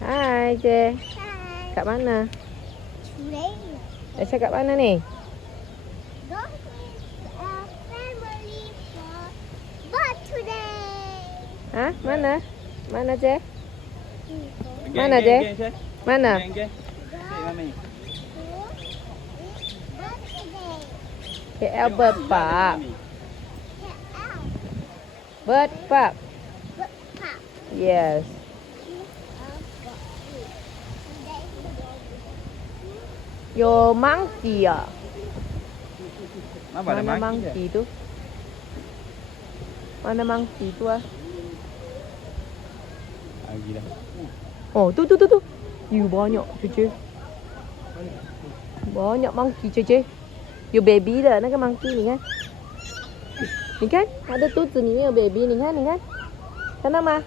Hai Je. Kat mana? Raisha kat mana ni? Ha? Mana? Mana Je? Mana Je? Mana? KL Bird Park. Bird Park. Yes. Yo monkey à? Mana monkey tu? Mana monkey tu ah? Gila. Oh, tu. You banyak cucu. Banyak monkey cucu. You baby dah, nak monkey ni kan? Ni kan? Ada tu ni you baby ni kan? Ni kan? Sana mah.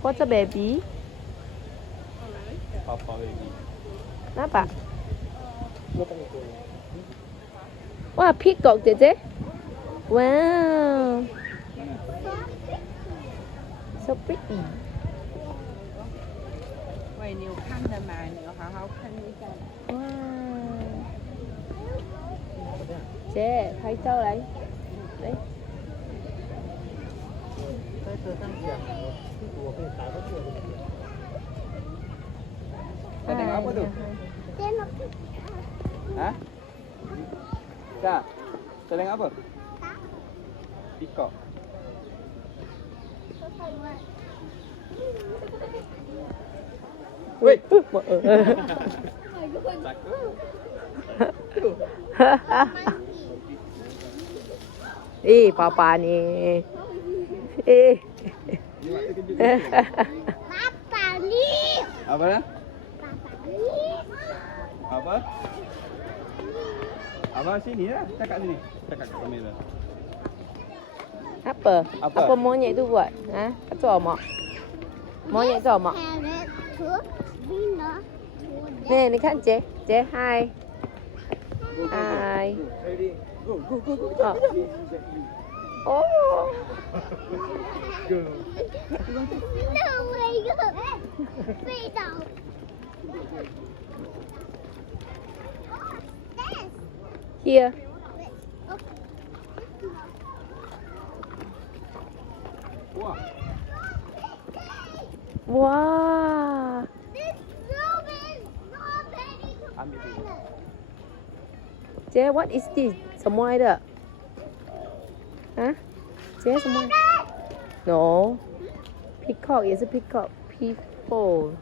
What's a baby? Papa baby. Nampak? Wah, peacock je. Wow. So pretty. 喂，你有看的吗？你有好好看一下。哇。姐，拍照来。来。在车上讲，我可以打过去。 Tengok apa tu? Ha? Kak, tengok apa? Peacock. Wait. Papa ni. Papa ni. Apa dah? Apa? Abang sini lah. Cakap sini. Cakap kat kamera. Apa? Apa monyet tu buat? Ha? Tu mak. Monyet tu mak. Ni kan Je. Je, hai. Hai. Go. Oh. Go. No way. 飞到。 Here. Wah. Wah. Ambil dia. Je, what is this? Semua ada. Ha? Je, semua. No. Peacock 也是 peacock. Peacock.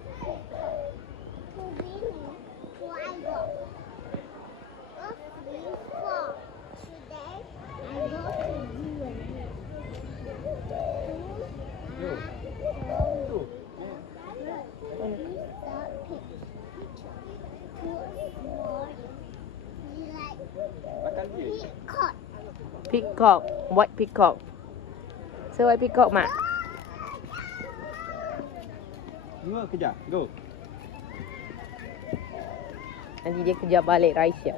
Peacock. White peacock. So white peacock mak. Dua kejar. Go. Nanti dia kejar balik Raisha.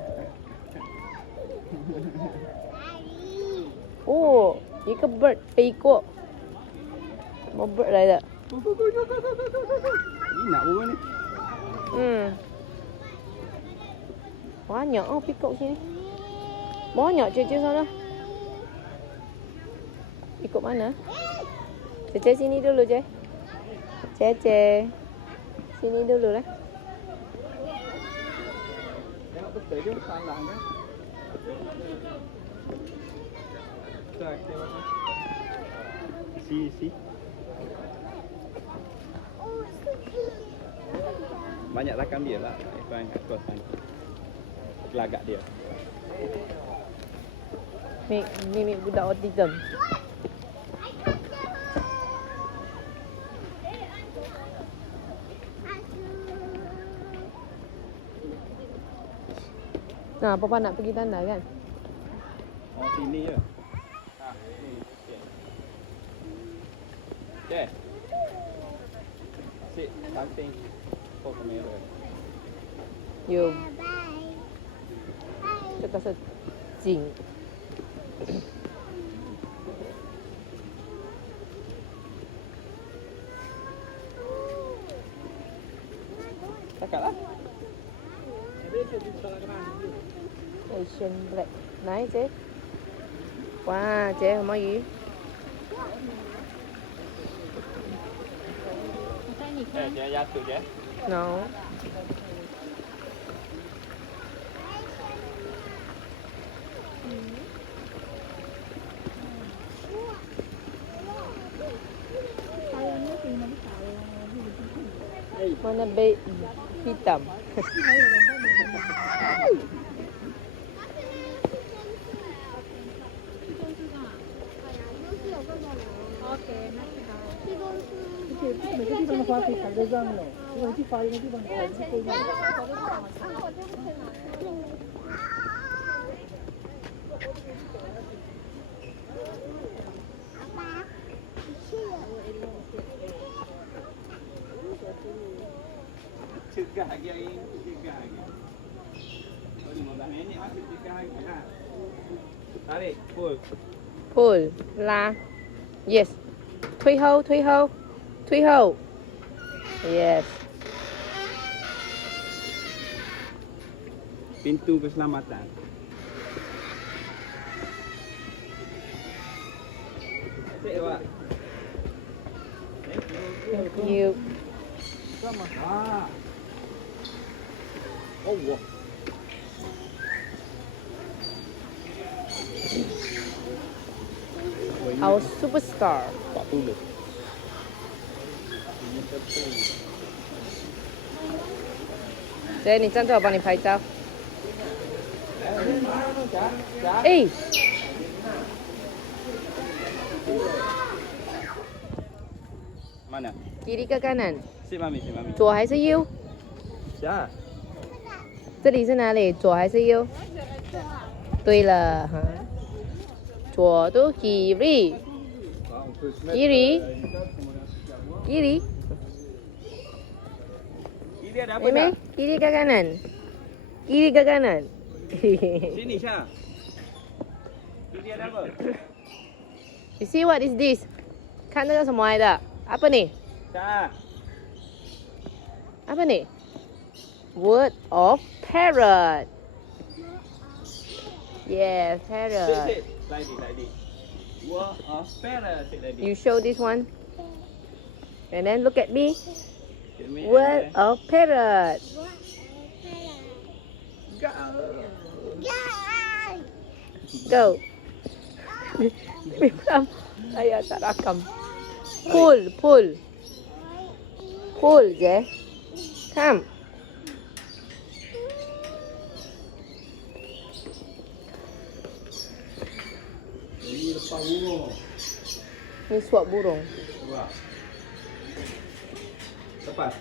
Oh, you ke bird ikut. Mau bird lah tak? Ni nak urut ni. Banyak peacock sini. Banyak je sana. Ikut mana? Cece sini dulu je. Cece. Sini dulu lah. Tengok betul je salah kan? Tak, tengok. Si. Banyak rakam dia lah. Ikut angkat kuasa. Gelagak dia. Ni budak autism. Nah, Papa nak pergi tanda kan? Oh, sini je. Ni. Okay. Sit something for camera. You. Bye. 这个是井。Cakap lah. Asian black. Nice, chế. Wow, chế không có gì. Dia jatuh je. No. Mana be hitam. Cegah lagi hari ni, cegah lagi. Oh, 15 minit masih cegah lagi lah. Tarik, pull. Pull, la. Yes. 推后，推后，推后。Yes. Pintu keselamatan. Cik awak. Thank you. Ah. Oh, wah. Our superstar. 40.姐，你站着，我帮你拍照。哎， Mana? kiri ke kanan？ Si mami, si mami. 左还是右？ Siap. 这里是哪里？左还是右？对了，哈。左都 kiri。kiri。kiri。 Kiri ada apa Ini tak? kiri ke kanan? Kiri ke kanan? Sini Syah. Kiri ada apa? You see what is this? 看这个什么来的？Apa ni? Syah. Apa ni? Word of parrot. Yeah, Sit, parrot. sit. Lagi, lagi. Word of parrot. Sit lagi. You show this one. And then look at me. Sit me. Word of parrot. Go. Memang ayah tak rakam. Pull, pull. Pull je. Come. Ini lepas burung. Ni suap burung. Buat. Lepas.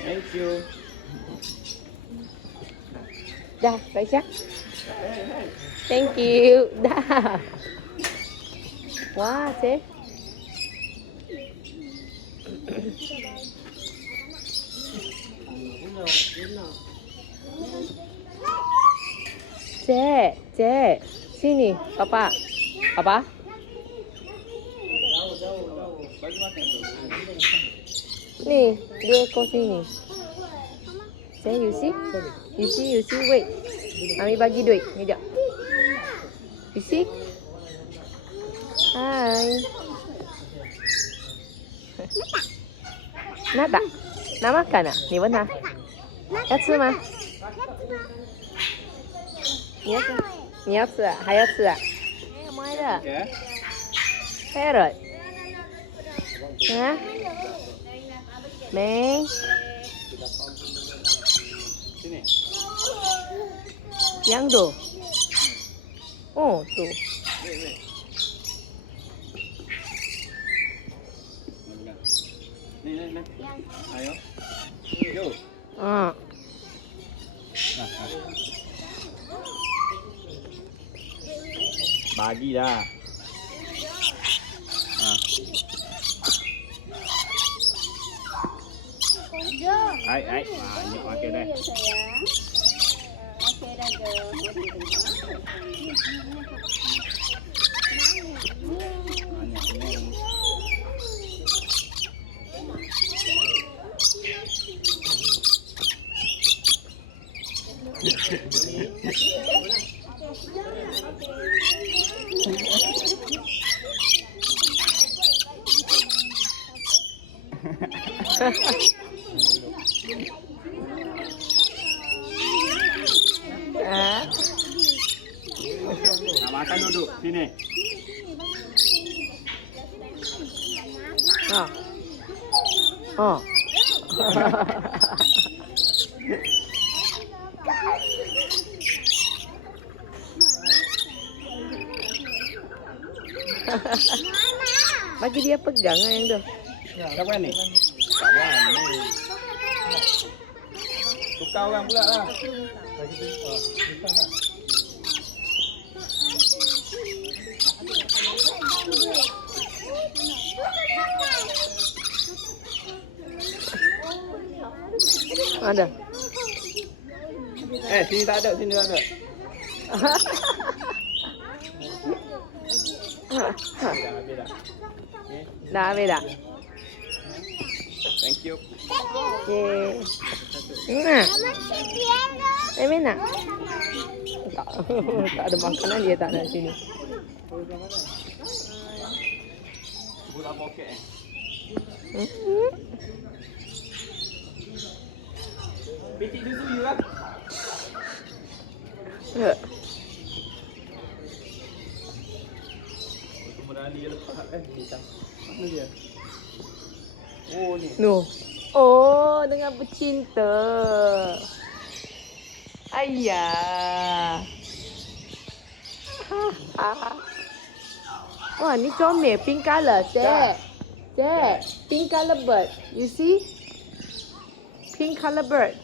Thank you. Dah, Raisha. Thank you. Dah. Wah, cik. Cik, cik. Sini, papa. Papa. Bagi makan tu. Ni, dia kau sini. Cik, you see? You see, you see. Wait. Mami bagi duit. Ni jap. You see? Hai. Nak tak? Nak makan tak? Ni Wen ha? 要吃吗？你要吃？你要吃啊？还要吃啊？哎，什么来的 Okay. ？Parrot。啊？没。 Sini. Yang tu. Oh, tu. Wait, wait. Ni, ni, ni. Ayo. Go. Ah. Bagi dah. Ai, ai. Banyak pakai dah. Banyak ni. Ah. Nak makan duduk sini. Oh. Oh. Bagi dia pegang lah yang tu. Tak berani? Tak berani. Tukar orang pula lah. Ada. Sini tak ada, sini tak ada. Dah habis dah. Okay. Dah habis dah. Thank you. Okay. Nak? Emin nak? Tak. Tak ada makanan dia tak nak sini. Bola poket Pitik susu you lah. Ya. Kemudian dia lepas hitam. Mana dia? Oh ni. No. Oh, dengan bercinta. Ayah. Wah, ni comel. Pink color. Cek. Cek. Pink color bird. You see? Pink color bird.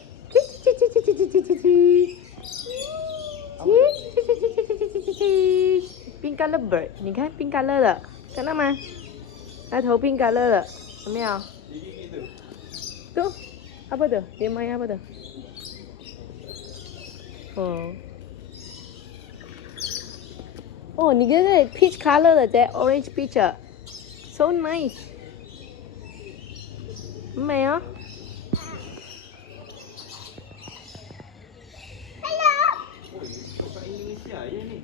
Pink color bird. 你看 pink color 的，看到吗？它头 pink color 的，有没有？ Tu. Apa tu? Dia main apa tu? Oh. Oh, 你看这 peach color 的这 orange peach 啊 so nice. 美啊。Kat Indonesia je ni.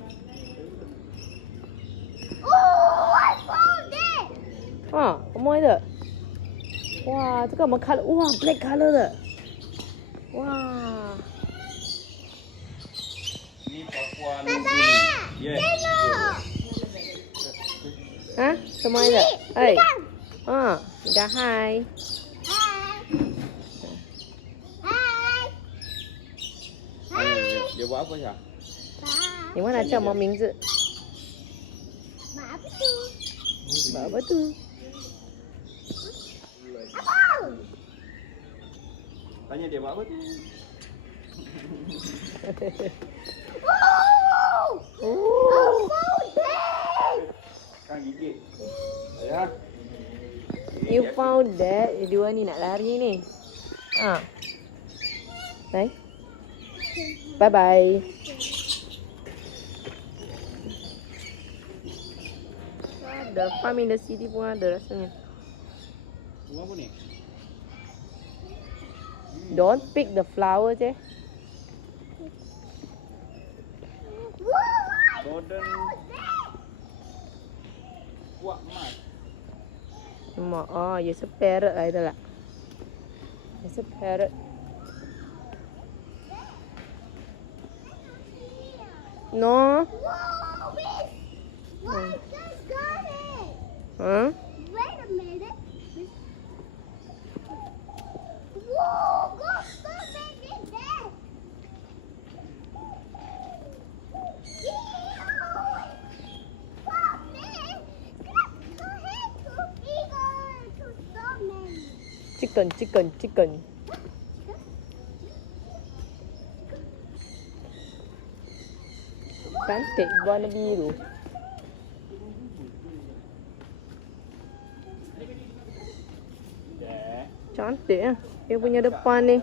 Oh, I found it. 啊，我摸的。哇，这个什么 color？ 哇 ，black color 的。哇。 Ni Papua New Papa, Guinea. Yes. tengok. 啊，什么来的？哎。 Pegang. 嗯，你看嗨。 Hai. Hai. Dia buat apa Syah? 你问他叫什么名字？ Mak apa tu? Apa tu? Apa? Tanya dia buat apa tu? Oh! Oh. I found it. Kan gigit. Ayah. You found that. Dua ni nak lari ni. Ah. Bye. Bye bye. Ada farm in the city pun ada rasanya. Buat apa ni? Don't pick the flower je. Golden Kuak emas. Oh, yes a parrot lah itu lah. Yes a parrot. No. Whoa, miss. Why just got it? Huh? Wait a minute. Whoa, go make it there. Chicken, chicken, chicken. Cantik warna biru. Cantik ya. Dia punya depan ni.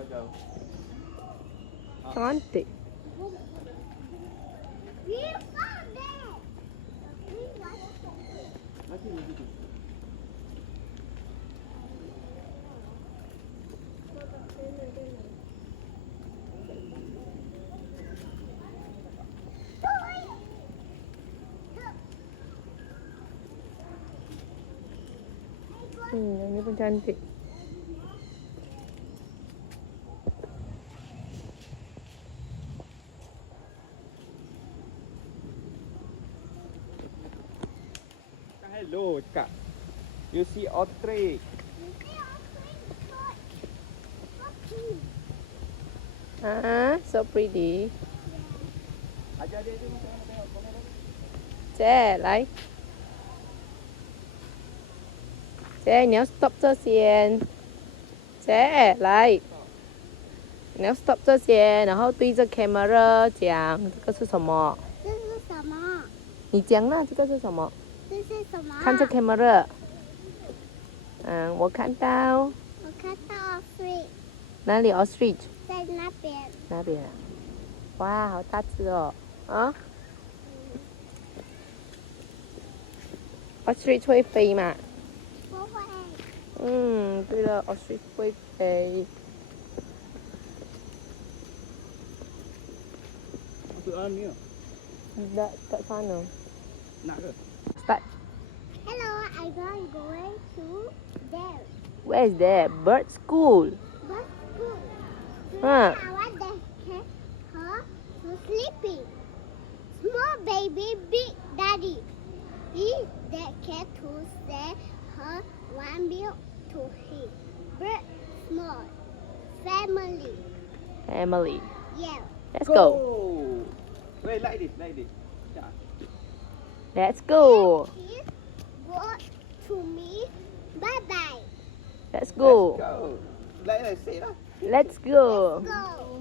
Cantik. Yang ni pun cantik. You see ostrich. So pretty. Ajar dia tu macam mana tengok kamera. Trẻ来，姐你要 stop 这先，姐来，你要 stop 这些，然后对着 camera 讲这个是什么？这是什么？你讲了这个是什么？这是什么？看着 camera。我看到我看到 free 哪里 ostrich 在那边。那边啊，哇，好大只哦，啊，ostrich 会飞嘛？不会。对了，ostrich 会飞。Masuk dalam ni ke? Tak sana. Nak ke? Start. Hello, I'm going to there. Where is that? Bird school. But school. Huh. I want the cat her to sleeping. Small baby, big daddy. Is that cat to say her one meal to him. Bird small. Family. Family. Yeah. Let's go. Wait, like this, like this. Yeah. Let's go. Please go to me. Bye bye. Let's Let's go. go. Like that, say lah. Let's go. Go.